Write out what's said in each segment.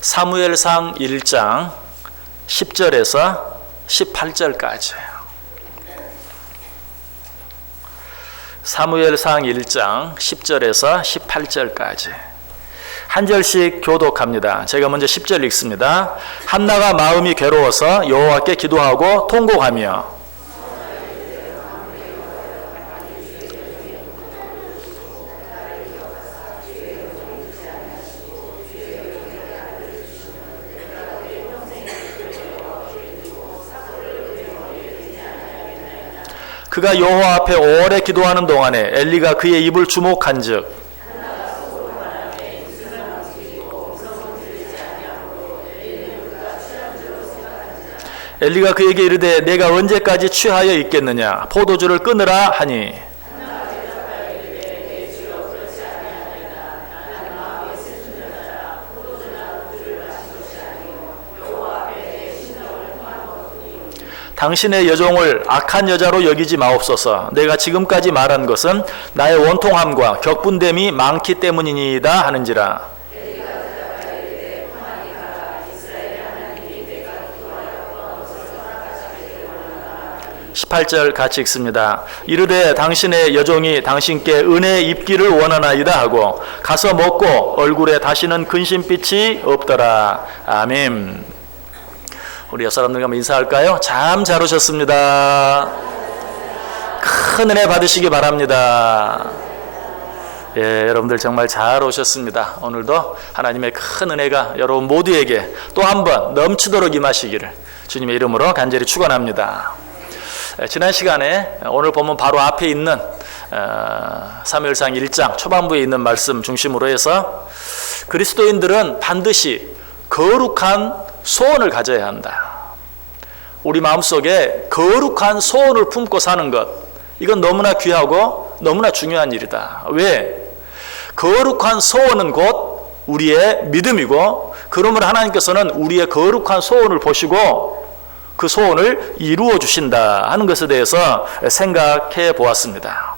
사무엘상 1장 10절에서 18절까지. 사무엘상 1장 10절에서 18절까지. 한 절씩 교독합니다. 제가 먼저 10절 읽습니다. 한나가 마음이 괴로워서 여호와께 기도하고 통곡하며 그가 여호와 앞에 오래 기도하는 동안에 엘리가 그의 입을 주목한즉 엘리가 그에게 이르되 내가 언제까지 취하여 있겠느냐 포도주를 끊으라 하니 당신의 여종을 악한 여자로 여기지 마옵소서. 내가 지금까지 말한 것은 나의 원통함과 격분됨이 많기 때문이니이다 하는지라. 18절 같이 읽습니다. 이르되 당신의 여종이 당신께 은혜 입기를 원하나이다 하고 가서 먹고 얼굴에 다시는 근심빛이 없더라. 아멘. 우리 옆 사람들과 한번 인사할까요? 참 잘 오셨습니다. 큰 은혜 받으시기 바랍니다. 예, 여러분들 정말 잘 오셨습니다. 오늘도 하나님의 큰 은혜가 여러분 모두에게 또 한 번 넘치도록 임하시기를 주님의 이름으로 간절히 축원합니다. 지난 시간에 오늘 보면 바로 앞에 있는 사무엘상 1장 초반부에 있는 말씀 중심으로 해서 그리스도인들은 반드시 거룩한 소원을 가져야 한다. 우리 마음속에 거룩한 소원을 품고 사는 것, 이건 너무나 귀하고 너무나 중요한 일이다. 왜? 거룩한 소원은 곧 우리의 믿음이고 그러므로 하나님께서는 우리의 거룩한 소원을 보시고 그 소원을 이루어 주신다 하는 것에 대해서 생각해 보았습니다.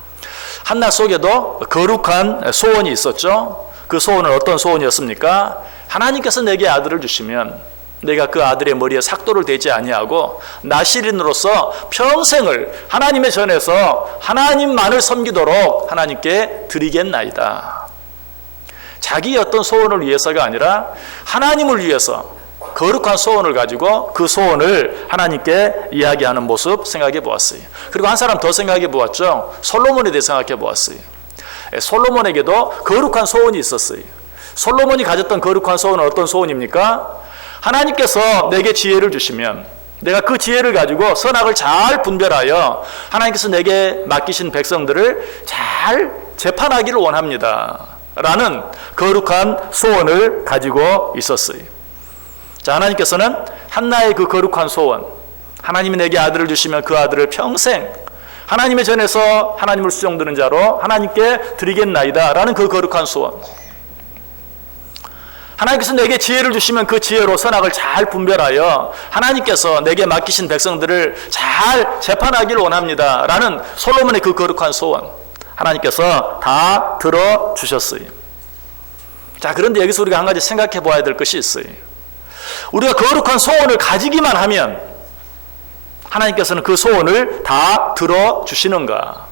한나 속에도 거룩한 소원이 있었죠. 그 소원은 어떤 소원이었습니까? 하나님께서 내게 아들을 주시면 내가 그 아들의 머리에 삭도를 대지 아니하고 나시린으로서 평생을 하나님의 전에서 하나님만을 섬기도록 하나님께 드리겠나이다. 자기의 어떤 소원을 위해서가 아니라 하나님을 위해서 거룩한 소원을 가지고 그 소원을 하나님께 이야기하는 모습 생각해 보았어요. 그리고 한 사람 더 생각해 보았죠. 솔로몬에 대해 생각해 보았어요. 솔로몬에게도 거룩한 소원이 있었어요. 솔로몬이 가졌던 거룩한 소원은 어떤 소원입니까? 하나님께서 내게 지혜를 주시면 내가 그 지혜를 가지고 선악을 잘 분별하여 하나님께서 내게 맡기신 백성들을 잘 재판하기를 원합니다. 라는 거룩한 소원을 가지고 있었어요. 자, 하나님께서는 한나의 그 거룩한 소원, 하나님이 내게 아들을 주시면 그 아들을 평생 하나님의 전에서 하나님을 수종드는 자로 하나님께 드리겠나이다 라는 그 거룩한 소원, 하나님께서 내게 지혜를 주시면 그 지혜로 선악을 잘 분별하여 하나님께서 내게 맡기신 백성들을 잘 재판하기를 원합니다 라는 솔로몬의 그 거룩한 소원, 하나님께서 다 들어주셨어요. 자, 그런데 여기서 우리가 한 가지 생각해 보아야 될 것이 있어요. 우리가 거룩한 소원을 가지기만 하면 하나님께서는 그 소원을 다 들어주시는가?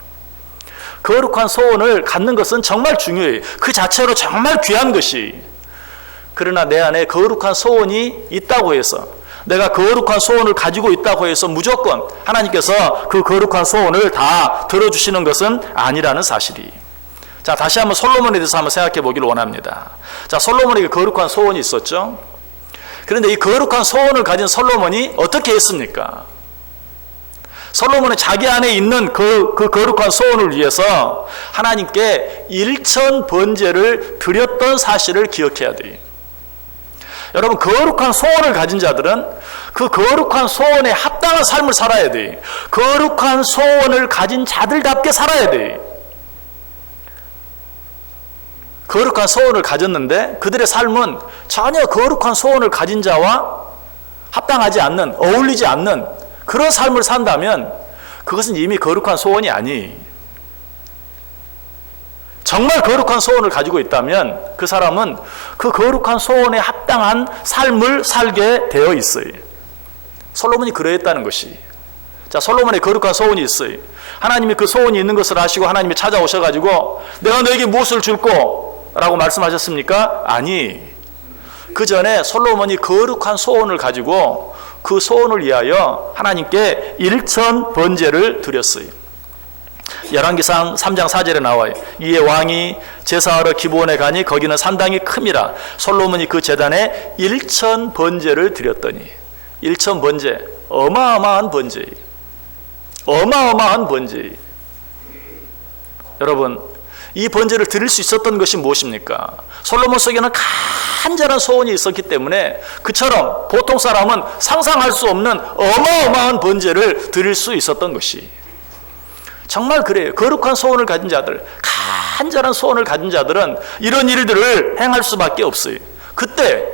거룩한 소원을 갖는 것은 정말 중요해요. 그 자체로 정말 귀한 것이. 그러나 내 안에 거룩한 소원이 있다고 해서, 내가 거룩한 소원을 가지고 있다고 해서 무조건 하나님께서 그 거룩한 소원을 다 들어주시는 것은 아니라는 사실이. 자, 다시 한번 솔로몬에 대해서 한번 생각해 보기를 원합니다. 자, 솔로몬에게 거룩한 소원이 있었죠. 그런데 이 거룩한 소원을 가진 솔로몬이 어떻게 했습니까? 솔로몬은 자기 안에 있는 그 거룩한 소원을 위해서 하나님께 1천 번제를 드렸던 사실을 기억해야 돼요. 여러분, 거룩한 소원을 가진 자들은 그 거룩한 소원에 합당한 삶을 살아야 돼. 거룩한 소원을 가진 자들답게 살아야 돼. 거룩한 소원을 가졌는데 그들의 삶은 전혀 거룩한 소원을 가진 자와 합당하지 않는, 어울리지 않는 그런 삶을 산다면 그것은 이미 거룩한 소원이 아니. 정말 거룩한 소원을 가지고 있다면 그 사람은 그 거룩한 소원에 합당한 삶을 살게 되어 있어요. 솔로몬이 그러했다는 것이. 자, 솔로몬의 거룩한 소원이 있어요. 하나님이 그 소원이 있는 것을 아시고 하나님이 찾아오셔가지고 내가 너에게 무엇을 줄꼬? 라고 말씀하셨습니까? 아니, 그 전에 솔로몬이 거룩한 소원을 가지고 그 소원을 위하여 하나님께 일천 번제를 드렸어요. 열왕기상 3장 4절에 나와요. 이에 왕이 제사하러 기브온에 가니 거기는 산당이 큼이라. 솔로몬이 그 제단에 일천 번제를 드렸더니, 일천 번제, 어마어마한 번제예요. 어마어마한 번제. 여러분, 이 번제를 드릴 수 있었던 것이 무엇입니까? 솔로몬 속에는 간절한 소원이 있었기 때문에 그처럼 보통 사람은 상상할 수 없는 어마어마한 번제를 드릴 수 있었던 것이. 정말 그래요. 거룩한 소원을 가진 자들, 간절한 소원을 가진 자들은 이런 일들을 행할 수밖에 없어요. 그때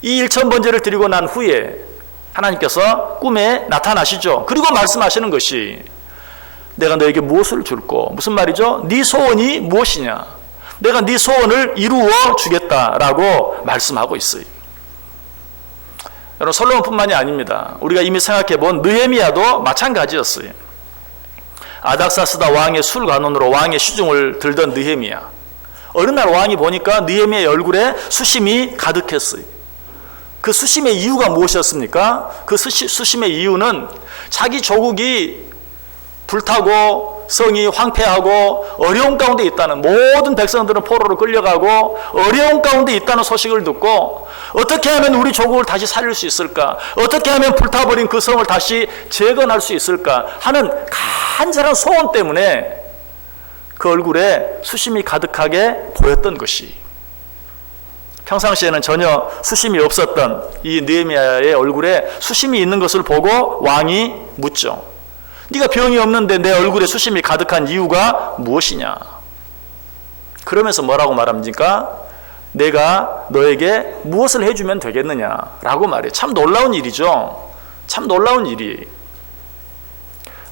이 일천 번제를 드리고 난 후에 하나님께서 꿈에 나타나시죠. 그리고 말씀하시는 것이 내가 너에게 무엇을 줄꼬? 무슨 말이죠? 네 소원이 무엇이냐? 내가 네 소원을 이루어 주겠다라고 말씀하고 있어요. 여러분, 솔로몬뿐만이 아닙니다. 우리가 이미 생각해본 느헤미야도 마찬가지였어요. 아닥사스다 왕의 술관원으로 왕의 시중을 들던 느헤미야. 어느 날 왕이 보니까 느헤미야의 얼굴에 수심이 가득했어요. 그 수심의 이유가 무엇이었습니까? 그 수심의 이유는 자기 조국이 불타고 성이 황폐하고 어려운 가운데 있다는, 모든 백성들은 포로로 끌려가고 어려운 가운데 있다는 소식을 듣고 어떻게 하면 우리 조국을 다시 살릴 수 있을까? 어떻게 하면 불타버린 그 성을 다시 재건할 수 있을까? 하는 간절한 소원 때문에 그 얼굴에 수심이 가득하게 보였던 것이. 평상시에는 전혀 수심이 없었던 이 느헤미야의 얼굴에 수심이 있는 것을 보고 왕이 묻죠. 네가 병이 없는데 내 얼굴에 수심이 가득한 이유가 무엇이냐? 그러면서 뭐라고 말합니까? 내가 너에게 무엇을 해주면 되겠느냐라고 말해요. 참 놀라운 일이죠. 참 놀라운 일이에요.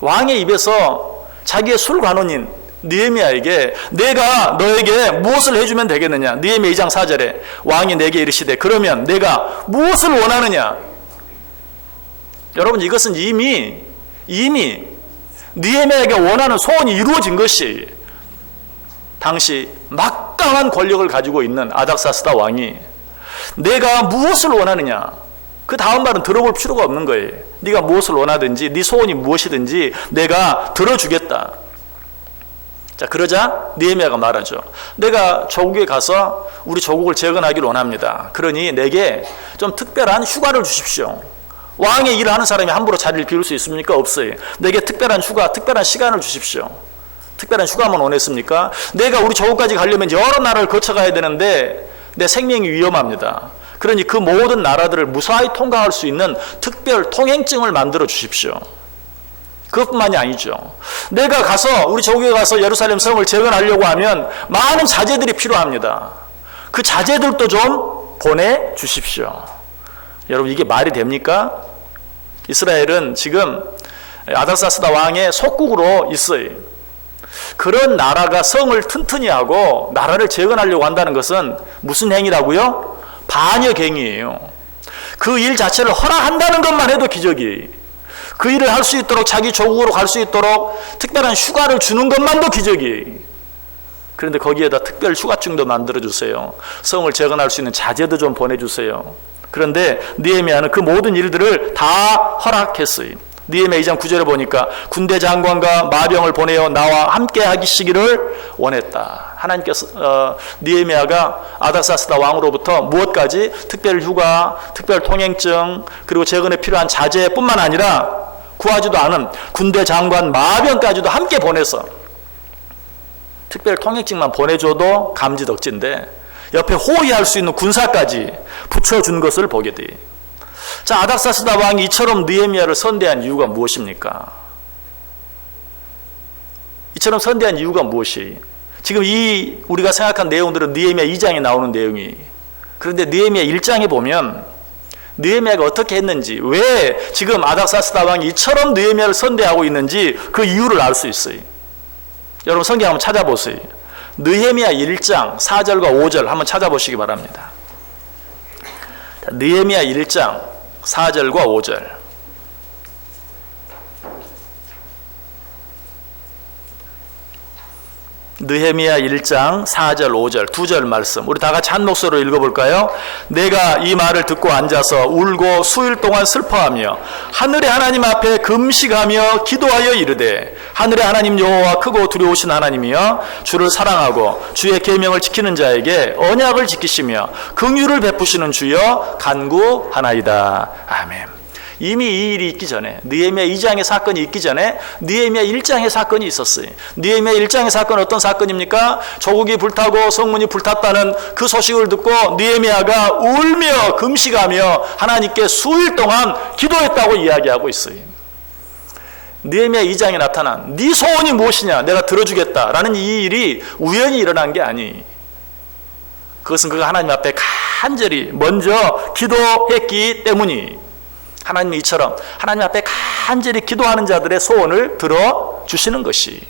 왕의 입에서 자기의 술관원인 느헤미야에게 내가 너에게 무엇을 해주면 되겠느냐? 느헤미야 2장 4절에 왕이 내게 이르시되 그러면 내가 무엇을 원하느냐? 여러분, 이것은 이미 느헤미야에게 원하는 소원이 이루어진 것이. 당시 막강한 권력을 가지고 있는 아닥사스다 왕이 내가 무엇을 원하느냐? 그 다음 말은 들어볼 필요가 없는 거예요. 네가 무엇을 원하든지 네 소원이 무엇이든지 내가 들어주겠다. 자, 그러자 느헤미야가 말하죠. 내가 조국에 가서 우리 조국을 재건하기를 원합니다. 그러니 내게 좀 특별한 휴가를 주십시오. 왕의 일을 하는 사람이 함부로 자리를 비울 수 있습니까? 없어요. 내게 특별한 휴가, 특별한 시간을 주십시오. 특별한 휴가만 원했습니까? 내가 우리 조국까지 가려면 여러 나라를 거쳐가야 되는데 내 생명이 위험합니다. 그러니 그 모든 나라들을 무사히 통과할 수 있는 특별 통행증을 만들어 주십시오. 그것뿐만이 아니죠. 내가 가서 우리 조국에 가서 예루살렘 성을 재건하려고 하면 많은 자재들이 필요합니다. 그 자재들도 좀 보내주십시오. 여러분, 이게 말이 됩니까? 이스라엘은 지금 아닥사스다 왕의 속국으로 있어요. 그런 나라가 성을 튼튼히 하고 나라를 재건하려고 한다는 것은 무슨 행위라고요? 반역행위예요. 그 일 자체를 허락한다는 것만 해도 기적이에요. 그 일을 할 수 있도록 자기 조국으로 갈 수 있도록 특별한 휴가를 주는 것만도 기적이에요. 그런데 거기에다 특별 휴가증도 만들어주세요. 성을 재건할 수 있는 자재도 좀 보내주세요. 그런데 느헤미야는 그 모든 일들을 다 허락했어요. 느헤미야 2장 9절에 보니까 군대 장관과 마병을 보내어 나와 함께 하시기를 원했다. 하나님께서 느헤미야가 아닥사스다 왕으로부터 무엇까지? 특별 휴가, 특별 통행증, 그리고 재건에 필요한 자재뿐만 아니라 구하지도 않은 군대 장관 마병까지도 함께 보내서, 특별 통행증만 보내줘도 감지덕지인데 옆에 호위할 수 있는 군사까지 붙여준 것을 보게 돼. 자, 아닥사스다 왕이 이처럼 느헤미야를 선대한 이유가 무엇입니까? 이처럼 선대한 이유가 무엇이? 지금 이 우리가 생각한 내용들은 느헤미야 2장에 나오는 내용이. 그런데 느헤미야 1장에 보면 느헤미야가 어떻게 했는지, 왜 지금 아닥사스다 왕이 이처럼 느헤미야를 선대하고 있는지 그 이유를 알 수 있어요. 여러분, 성경 한번 찾아보세요. 느헤미야 1장 4절과 5절 한번 찾아보시기 바랍니다. 느헤미야 1장 4절과 5절. 느헤미야 1장 4절 5절 두 절 말씀 우리 다 같이 한 목소리로 읽어볼까요? 내가 이 말을 듣고 앉아서 울고 수일 동안 슬퍼하며 하늘의 하나님 앞에 금식하며 기도하여 이르되 하늘의 하나님 여호와 크고 두려우신 하나님이여 주를 사랑하고 주의 계명을 지키는 자에게 언약을 지키시며 긍휼을 베푸시는 주여 간구하나이다. 아멘. 이미 이 일이 있기 전에 느헤미야 2장의 사건이 있기 전에 느헤미야 1장의 사건이 있었어요. 느헤미야 1장의 사건은 어떤 사건입니까? 조국이 불타고 성문이 불탔다는 그 소식을 듣고 느헤미야가 울며 금식하며 하나님께 수일 동안 기도했다고 이야기하고 있어요. 느헤미야 2장에 나타난 네 소원이 무엇이냐 내가 들어주겠다라는 이 일이 우연히 일어난 게 아니. 그것은 그가 하나님 앞에 간절히 먼저 기도했기 때문이 하나님이 이처럼 하나님 앞에 간절히 기도하는 자들의 소원을 들어주시는 것이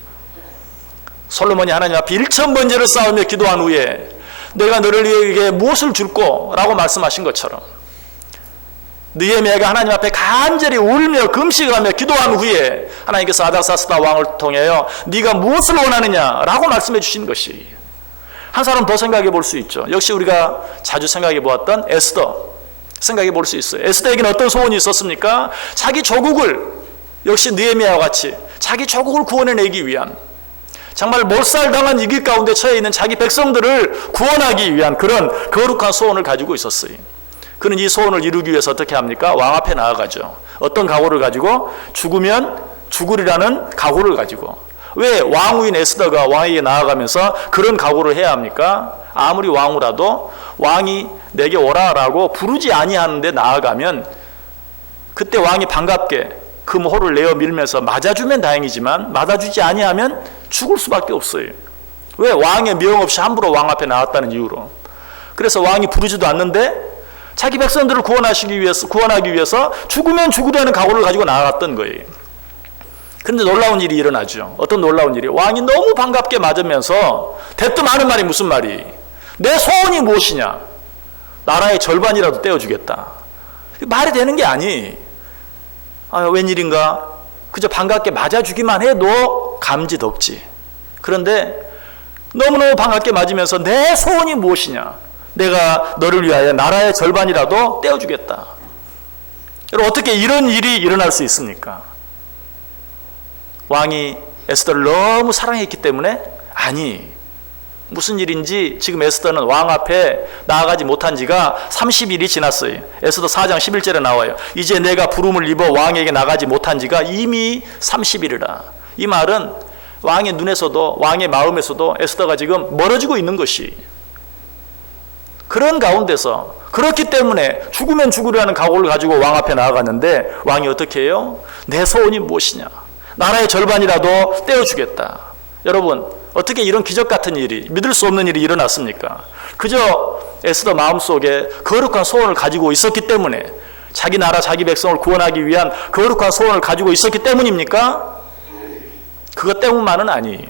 솔로몬이 하나님 앞에 1,000번제를 쌓으며 기도한 후에 내가 너를 위해 무엇을 줄꼬? 라고 말씀하신 것처럼 느헤미야가 하나님 앞에 간절히 울며 금식하며 기도한 후에 하나님께서 아닥사스다 왕을 통하여 네가 무엇을 원하느냐? 라고 말씀해 주신 것이 한 사람 더 생각해 볼 수 있죠. 역시 우리가 자주 생각해 보았던 에스더 생각해 볼 수 있어요. 에스더에게는 어떤 소원이 있었습니까? 자기 조국을 역시 느헤미야와 같이 자기 조국을 구원해내기 위한 정말 몰살당한 위기 가운데 처해 있는 자기 백성들을 구원하기 위한 그런 거룩한 소원을 가지고 있었어요. 그는 이 소원을 이루기 위해서 어떻게 합니까? 왕 앞에 나아가죠. 어떤 각오를 가지고? 죽으면 죽으리라는 각오를 가지고. 왜 왕후인 에스더가 왕에게 나아가면서 그런 각오를 해야 합니까? 아무리 왕후라도 왕이 내게 오라라고 부르지 아니하는데 나아가면 그때 왕이 반갑게 금호를 내어 밀면서 맞아주면 다행이지만 맞아주지 아니하면 죽을 수밖에 없어요. 왜? 왕의 명 없이 함부로 왕 앞에 나왔다는 이유로. 그래서 왕이 부르지도 않는데 자기 백성들을 구원하기 위해서 죽으면 죽으려는 각오를 가지고 나아갔던 거예요. 그런데 놀라운 일이 일어나죠. 어떤 놀라운 일이? 왕이 너무 반갑게 맞으면서 대뜸 하는 말이 무슨 말이? 내 소원이 무엇이냐? 나라의 절반이라도 떼어주겠다. 말이 되는 게 아니. 웬일인가? 그저 반갑게 맞아주기만 해도 감지덕지. 그런데 너무너무 반갑게 맞으면서 내 소원이 무엇이냐? 내가 너를 위하여 나라의 절반이라도 떼어주겠다. 여러분 어떻게 이런 일이 일어날 수 있습니까? 왕이 에스더를 너무 사랑했기 때문에? 아니. 무슨 일인지 지금 에스더는 왕 앞에 나아가지 못한 지가 30일이 지났어요. 에스더 4장 11절에 나와요. 이제 내가 부름을 입어 왕에게 나가지 못한 지가 이미 30일이라. 이 말은 왕의 눈에서도 왕의 마음에서도 에스더가 지금 멀어지고 있는 것이 그런 가운데서 그렇기 때문에 죽으면 죽으려는 각오를 가지고 왕 앞에 나아갔는데 왕이 어떻게 해요? 내 소원이 무엇이냐? 나라의 절반이라도 떼어주겠다. 여러분 어떻게 이런 기적 같은 일이 믿을 수 없는 일이 일어났습니까? 그저 에스더 마음속에 거룩한 소원을 가지고 있었기 때문에 자기 나라 자기 백성을 구원하기 위한 거룩한 소원을 가지고 있었기 때문입니까? 그것 때문만은 아니.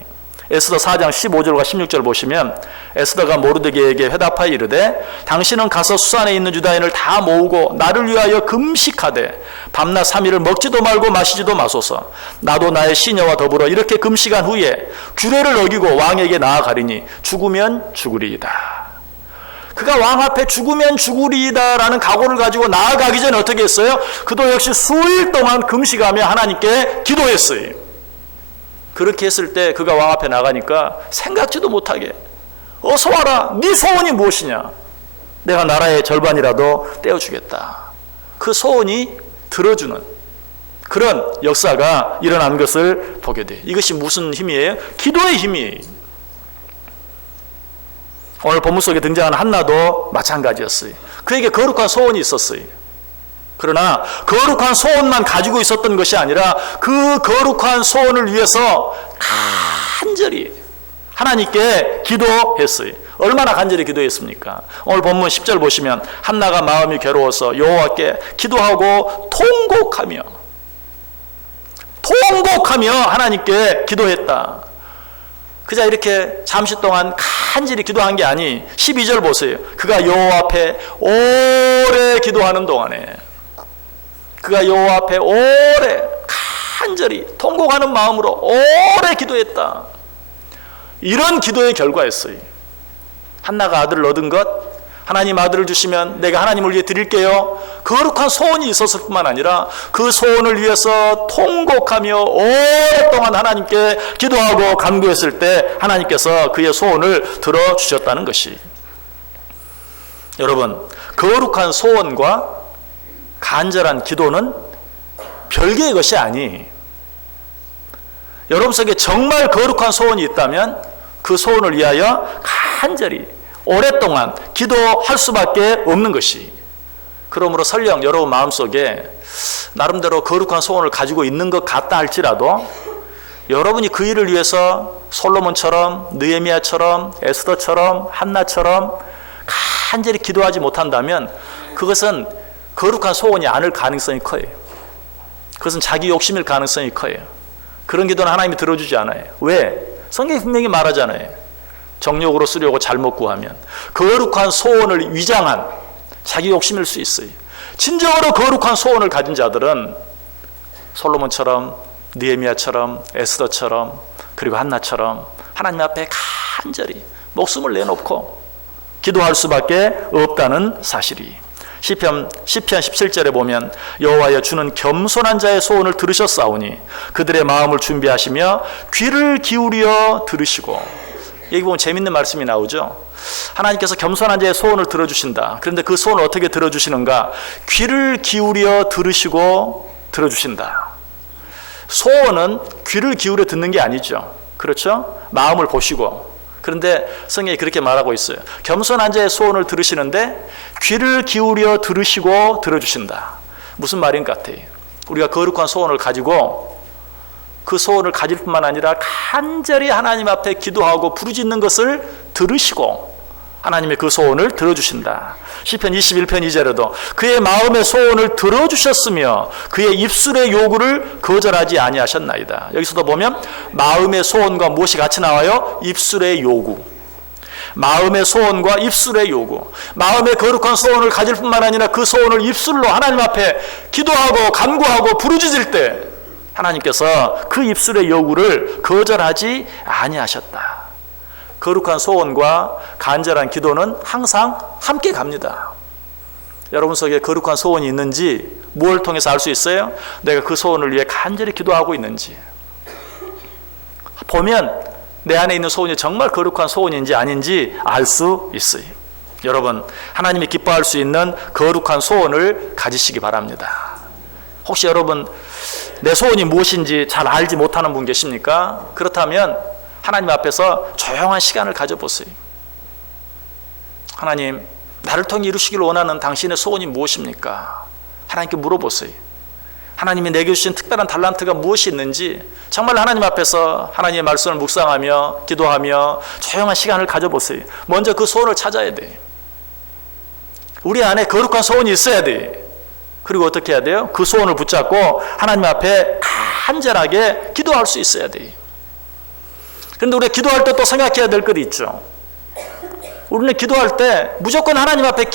에스더 4장 15절과 16절 보시면 에스더가 모르드게에게 회답하여 이르되 당신은 가서 수산에 있는 유다인을 다 모으고 나를 위하여 금식하되 밤낮 3일을 먹지도 말고 마시지도 마소서. 나도 나의 시녀와 더불어 이렇게 금식한 후에 규례를 어기고 왕에게 나아가리니 죽으면 죽으리이다. 그가 왕 앞에 죽으면 죽으리이다 라는 각오를 가지고 나아가기 전에 어떻게 했어요? 그도 역시 수일 동안 금식하며 하나님께 기도했어요. 그렇게 했을 때 그가 왕 앞에 나가니까 생각지도 못하게 어서 와라. 네 소원이 무엇이냐? 내가 나라의 절반이라도 떼어주겠다. 그 소원이 들어주는 그런 역사가 일어난 것을 보게 돼요. 이것이 무슨 힘이에요? 기도의 힘이에요. 오늘 본문 속에 등장하는 한나도 마찬가지였어요. 그에게 거룩한 소원이 있었어요. 그러나 거룩한 소원만 가지고 있었던 것이 아니라 그 거룩한 소원을 위해서 간절히 하나님께 기도했어요. 얼마나 간절히 기도했습니까? 오늘 본문 10절 보시면 한나가 마음이 괴로워서 여호와께 기도하고 통곡하며 하나님께 기도했다. 그저 이렇게 잠시 동안 간절히 기도한 게 아니 12절 보세요. 그가 여호와 앞에 오래 기도하는 동안에 그가 여호와 앞에 오래 간절히 통곡하는 마음으로 오래 기도했다. 이런 기도의 결과였어요. 한나가 아들을 얻은 것, 하나님 아들을 주시면 내가 하나님을 위해 드릴게요. 거룩한 소원이 있었을 뿐만 아니라 그 소원을 위해서 통곡하며 오랫동안 하나님께 기도하고 간구했을 때 하나님께서 그의 소원을 들어주셨다는 것이. 여러분, 거룩한 소원과 간절한 기도는 별개의 것이 아니. 여러분 속에 정말 거룩한 소원이 있다면 그 소원을 위하여 간절히 오랫동안 기도할 수밖에 없는 것이. 그러므로 설령 여러분 마음속에 나름대로 거룩한 소원을 가지고 있는 것 같다 할지라도 여러분이 그 일을 위해서 솔로몬처럼 느헤미야처럼 에스더처럼 한나처럼 간절히 기도하지 못한다면 그것은 거룩한 소원이 아닐 가능성이 커요. 그것은 자기 욕심일 가능성이 커요. 그런 기도는 하나님이 들어주지 않아요. 왜? 성경이 분명히 말하잖아요. 정욕으로 쓰려고 잘못 구하면. 거룩한 소원을 위장한 자기 욕심일 수 있어요. 진정으로 거룩한 소원을 가진 자들은 솔로몬처럼 느헤미야처럼 에스더처럼 그리고 한나처럼 하나님 앞에 간절히 목숨을 내놓고 기도할 수밖에 없다는 사실이. 시편 17절에 보면 여호와여 주는 겸손한 자의 소원을 들으셨사오니 그들의 마음을 준비하시며 귀를 기울여 들으시고. 여기 보면 재밌는 말씀이 나오죠. 하나님께서 겸손한 자의 소원을 들어주신다. 그런데 그 소원을 어떻게 들어주시는가? 귀를 기울여 들으시고 들어주신다. 소원은 귀를 기울여 듣는 게 아니죠. 그렇죠? 마음을 보시고. 그런데 성경이 그렇게 말하고 있어요. 겸손한 자의 소원을 들으시는데 귀를 기울여 들으시고 들어주신다. 무슨 말인 것 같아요? 우리가 거룩한 소원을 가지고 그 소원을 가질 뿐만 아니라 간절히 하나님 앞에 기도하고 부르짖는 것을 들으시고 하나님의 그 소원을 들어주신다. 시편 21편 2절에도 그의 마음의 소원을 들어주셨으며 그의 입술의 요구를 거절하지 아니하셨나이다. 여기서도 보면 마음의 소원과 무엇이 같이 나와요? 입술의 요구. 마음의 소원과 입술의 요구. 마음의 거룩한 소원을 가질 뿐만 아니라 그 소원을 입술로 하나님 앞에 기도하고 간구하고 부르짖을 때 하나님께서 그 입술의 요구를 거절하지 아니하셨다. 거룩한 소원과 간절한 기도는 항상 함께 갑니다. 여러분 속에 거룩한 소원이 있는지 무엇을 통해서 알 수 있어요? 내가 그 소원을 위해 간절히 기도하고 있는지. 보면 내 안에 있는 소원이 정말 거룩한 소원인지 아닌지 알 수 있어요. 여러분, 하나님이 기뻐할 수 있는 거룩한 소원을 가지시기 바랍니다. 혹시 여러분 내 소원이 무엇인지 잘 알지 못하는 분 계십니까? 그렇다면 하나님 앞에서 조용한 시간을 가져보세요. 하나님, 나를 통해 이루시기를 원하는 당신의 소원이 무엇입니까? 하나님께 물어보세요. 하나님이 내게 주신 특별한 달란트가 무엇이 있는지 정말 하나님 앞에서 하나님의 말씀을 묵상하며 기도하며 조용한 시간을 가져보세요. 먼저 그 소원을 찾아야 돼요. 우리 안에 거룩한 소원이 있어야 돼요. 그리고 어떻게 해야 돼요? 그 소원을 붙잡고 하나님 앞에 간절하게 기도할 수 있어야 돼요. 그런데 우리가 기도할 때 또 생각해야 될 것이 있죠. 우리는 기도할 때 무조건 하나님 앞에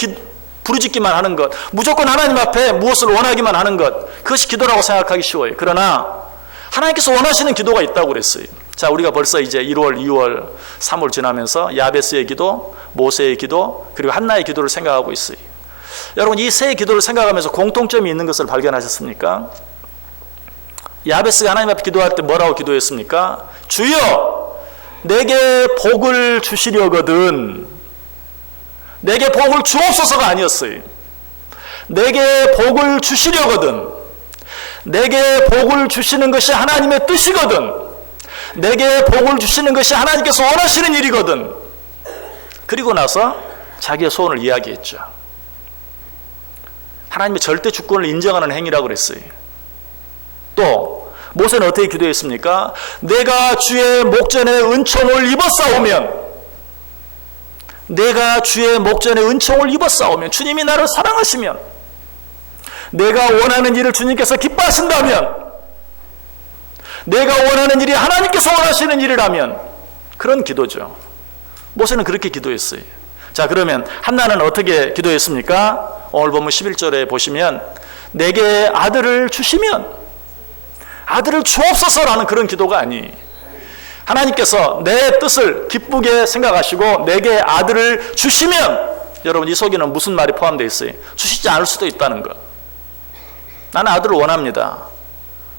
부르짖기만 하는 것, 무조건 하나님 앞에 무엇을 원하기만 하는 것, 그것이 기도라고 생각하기 쉬워요. 그러나 하나님께서 원하시는 기도가 있다고 그랬어요. 자, 우리가 벌써 이제 1월, 2월, 3월 지나면서 야베스의 기도, 모세의 기도, 그리고 한나의 기도를 생각하고 있어요. 여러분, 이 세 기도를 생각하면서 공통점이 있는 것을 발견하셨습니까? 야베스가 하나님 앞에 기도할 때 뭐라고 기도했습니까? 주여, 내게 복을 주시려거든. 내게 복을 주옵소서가 아니었어요. 내게 복을 주시려거든. 내게 복을 주시는 것이 하나님의 뜻이거든. 내게 복을 주시는 것이 하나님께서 원하시는 일이거든. 그리고 나서 자기의 소원을 이야기했죠. 하나님의 절대 주권을 인정하는 행위라고 그랬어요. 또 모세는 어떻게 기도했습니까? 내가 주의 목전에 은총을 입었사오면, 내가 주의 목전에 은총을 입었사오면, 주님이 나를 사랑하시면, 내가 원하는 일을 주님께서 기뻐하신다면, 내가 원하는 일이 하나님께서 원하시는 일이라면 그런 기도죠. 모세는 그렇게 기도했어요. 자, 그러면 한나는 어떻게 기도했습니까? 오늘 본문 11절에 보시면 내게 아들을 주시면 아들을 주옵소서라는 그런 기도가 아니, 하나님께서 내 뜻을 기쁘게 생각하시고 내게 아들을 주시면, 여러분 이 속에는 무슨 말이 포함되어 있어요? 주시지 않을 수도 있다는 것. 나는 아들을 원합니다.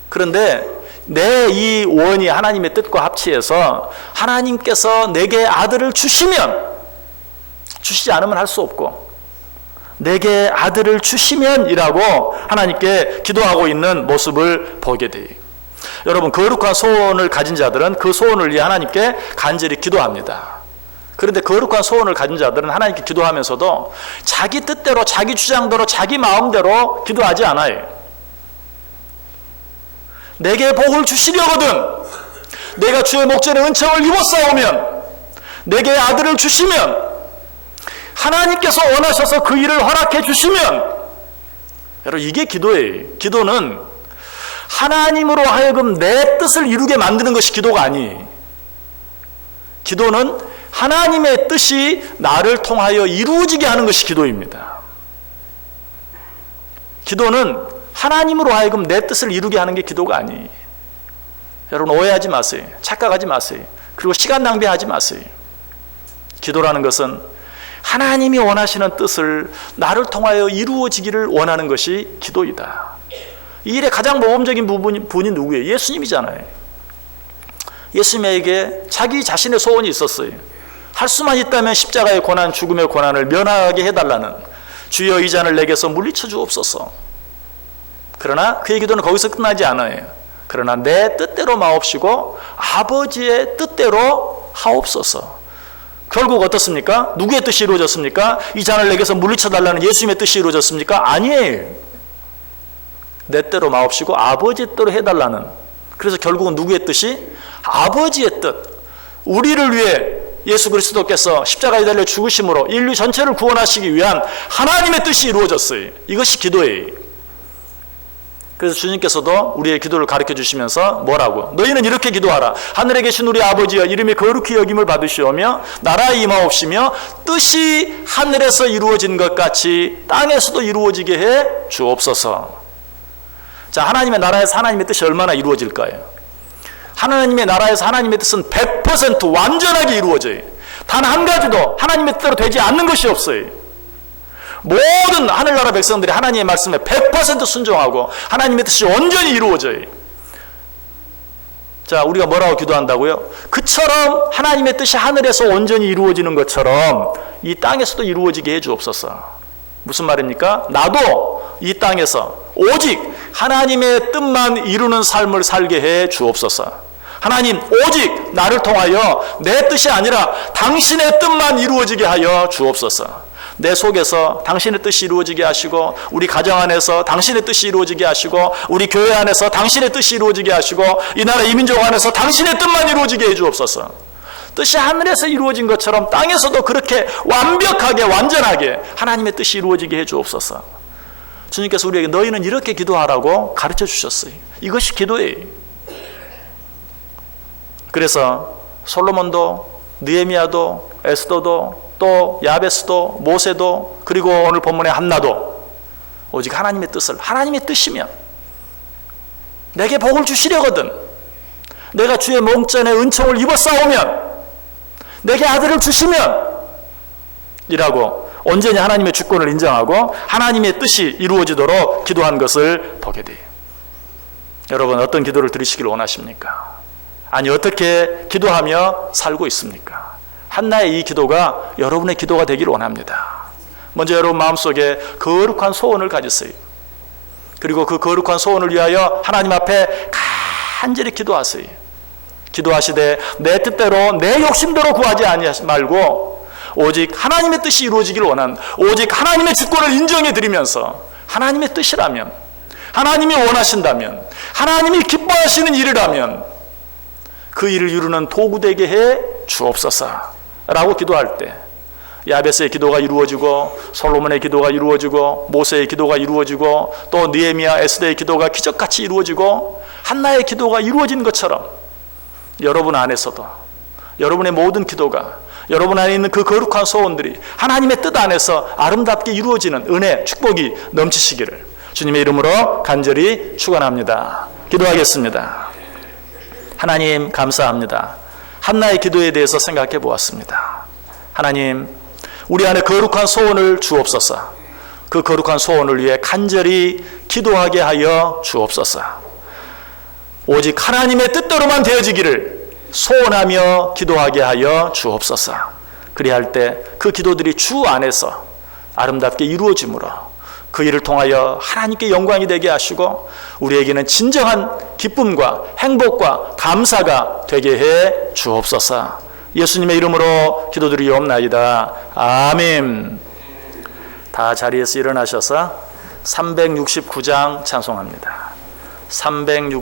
그런데 내 이 원이 하나님의 뜻과 합치해서 하나님께서 내게 아들을 주시면, 주시지 않으면 할 수 없고, 내게 아들을 주시면이라고 하나님께 기도하고 있는 모습을 보게 돼요. 여러분, 거룩한 소원을 가진 자들은 그 소원을 위해 하나님께 간절히 기도합니다. 그런데 거룩한 소원을 가진 자들은 하나님께 기도하면서도 자기 뜻대로, 자기 주장대로, 자기 마음대로 기도하지 않아요. 내게 복을 주시려거든 내가 주의 목전에 은총을 입었사오면, 내게 아들을 주시면, 하나님께서 원하셔서 그 일을 허락해 주시면, 여러분 이게 기도예요. 기도는 하나님으로 하여금 내 뜻을 이루게 만드는 것이 기도가 아니에요. 기도는 하나님의 뜻이 나를 통하여 이루어지게 하는 것이 기도입니다. 기도는 하나님으로 하여금 내 뜻을 이루게 하는 게 기도가 아니에요. 여러분 오해하지 마세요. 착각하지 마세요. 그리고 시간 낭비하지 마세요. 기도라는 것은 하나님이 원하시는 뜻을 나를 통하여 이루어지기를 원하는 것이 기도이다. 이 일의 가장 모범적인 분이 누구예요? 예수님이잖아요. 예수님에게 자기 자신의 소원이 있었어요. 할 수만 있다면 십자가의 고난, 죽음의 고난을 면하게 해달라는, 주여 이 잔을 내게서 물리쳐 주옵소서. 그러나 그의 기도는 거기서 끝나지 않아요. 그러나 내 뜻대로 마옵시고 아버지의 뜻대로 하옵소서. 결국 어떻습니까? 누구의 뜻이 이루어졌습니까? 이 잔을 내게서 물리쳐 달라는 예수님의 뜻이 이루어졌습니까? 아니에요. 내 뜻대로 마옵시고 아버지의 뜻대로 해달라는. 그래서 결국은 누구의 뜻이? 아버지의 뜻. 우리를 위해 예수 그리스도께서 십자가에 달려 죽으심으로 인류 전체를 구원하시기 위한 하나님의 뜻이 이루어졌어요. 이것이 기도예요. 그래서 주님께서도 우리의 기도를 가르쳐 주시면서 뭐라고? 너희는 이렇게 기도하라. 하늘에 계신 우리 아버지여, 이름이 거룩히 여김을 받으시오며 나라에 임하옵시며 뜻이 하늘에서 이루어진 것 같이 땅에서도 이루어지게 해 주옵소서. 자, 하나님의 나라에서 하나님의 뜻이 얼마나 이루어질까요? 하나님의 나라에서 하나님의 뜻은 100% 완전하게 이루어져요. 단 한 가지도 하나님의 뜻대로 되지 않는 것이 없어요. 모든 하늘나라 백성들이 하나님의 말씀에 100% 순종하고 하나님의 뜻이 온전히 이루어져요. 자, 우리가 뭐라고 기도한다고요? 그처럼 하나님의 뜻이 하늘에서 온전히 이루어지는 것처럼 이 땅에서도 이루어지게 해 주옵소서. 무슨 말입니까? 나도 이 땅에서 오직 하나님의 뜻만 이루는 삶을 살게 해 주옵소서. 하나님, 오직 나를 통하여 내 뜻이 아니라 당신의 뜻만 이루어지게 하여 주옵소서. 내 속에서 당신의 뜻이 이루어지게 하시고, 우리 가정 안에서 당신의 뜻이 이루어지게 하시고, 우리 교회 안에서 당신의 뜻이 이루어지게 하시고, 이 나라 이민족 안에서 당신의 뜻만 이루어지게 해 주옵소서. 뜻이 하늘에서 이루어진 것처럼 땅에서도 그렇게 완벽하게, 완전하게 하나님의 뜻이 이루어지게 해 주옵소서. 주님께서 우리에게 너희는 이렇게 기도하라고 가르쳐 주셨어요. 이것이 기도예요. 그래서 솔로몬도, 느헤미야도, 에스더도, 또 야베스도, 모세도, 그리고 오늘 본문의 한나도 오직 하나님의 뜻을, 하나님의 뜻이면 내게 복을 주시려거든 내가 주의 목전에 은총을 입었사오면, 내게 아들을 주시면 이라고 온전히 하나님의 주권을 인정하고 하나님의 뜻이 이루어지도록 기도한 것을 보게 돼요. 여러분 어떤 기도를 드리시길 원하십니까? 아니 어떻게 기도하며 살고 있습니까? 한나의 이 기도가 여러분의 기도가 되기를 원합니다. 먼저 여러분 마음속에 거룩한 소원을 가지세요. 그리고 그 거룩한 소원을 위하여 하나님 앞에 간절히 기도하세요. 기도하시되 내 뜻대로 내 욕심대로 구하지 말고 오직 하나님의 뜻이 이루어지기를 원한, 오직 하나님의 주권을 인정해 드리면서 하나님의 뜻이라면, 하나님이 원하신다면, 하나님이 기뻐하시는 일이라면 그 일을 이루는 도구 되게 해 주옵소서 라고 기도할 때 야베스의 기도가 이루어지고, 솔로몬의 기도가 이루어지고, 모세의 기도가 이루어지고, 또 느헤미야, 에스더의 기도가 기적같이 이루어지고, 한나의 기도가 이루어진 것처럼 여러분 안에서도, 여러분의 모든 기도가, 여러분 안에 있는 그 거룩한 소원들이 하나님의 뜻 안에서 아름답게 이루어지는 은혜, 축복이 넘치시기를 주님의 이름으로 간절히 축원합니다. 기도하겠습니다. 하나님 감사합니다. 한나의 기도에 대해서 생각해 보았습니다. 하나님, 우리 안에 거룩한 소원을 주옵소서. 그 거룩한 소원을 위해 간절히 기도하게 하여 주옵소서. 오직 하나님의 뜻대로만 되어지기를 소원하며 기도하게 하여 주옵소서. 그리할 때 그 기도들이 주 안에서 아름답게 이루어지므로 그 일을 통하여 하나님께 영광이 되게 하시고 우리에게는 진정한 기쁨과 행복과 감사가 되게 해 주옵소서. 예수님의 이름으로 기도드리옵나이다. 아멘. 다 자리에서 일어나셔서 369장 찬송합니다. 360